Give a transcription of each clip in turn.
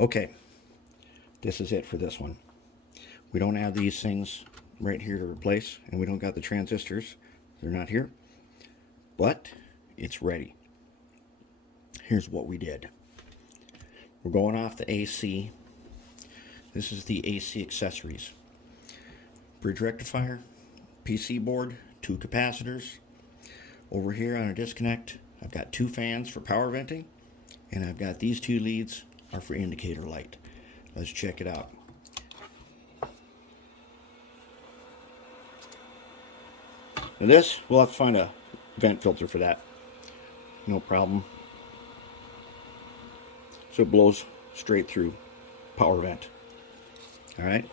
Okay, this is it for this one. We don't have these things right here to replace, and we don't got the transistors. They're not here, but it's ready. Here's what we did. We're going off the AC. This is the AC accessories. Bridge rectifier, PC board, 2 capacitors. Over here on a disconnect, I've got 2 fans for power venting, and I've got these 2 leads are for indicator light. Let's check it out. Now this, we'll have to find a vent filter for that. No problem. So it blows straight through power vent. All right.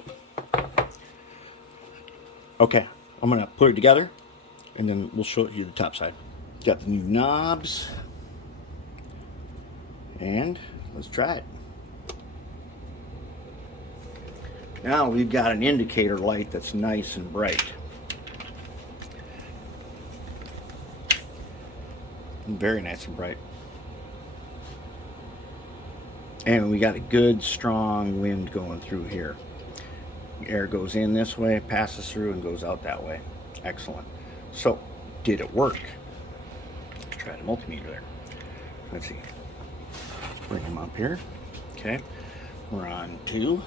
Okay, I'm gonna put it together and then we'll show you the top side. Got the new knobs, and let's try it. Now we've got an indicator light that's nice and bright. Very nice and bright. And we got a good strong wind going through here. Air goes in this way, passes through, and goes out that way. Excellent. So, did it work? Let's try the multimeter there. Let's see. Bring him up here. Okay. We're on 2.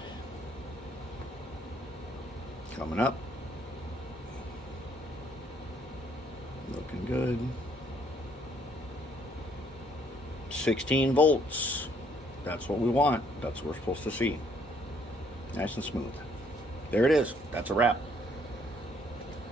Coming up. Looking good. 16 volts. That's what we want. That's what we're supposed to see. Nice and smooth. There it is. That's a wrap.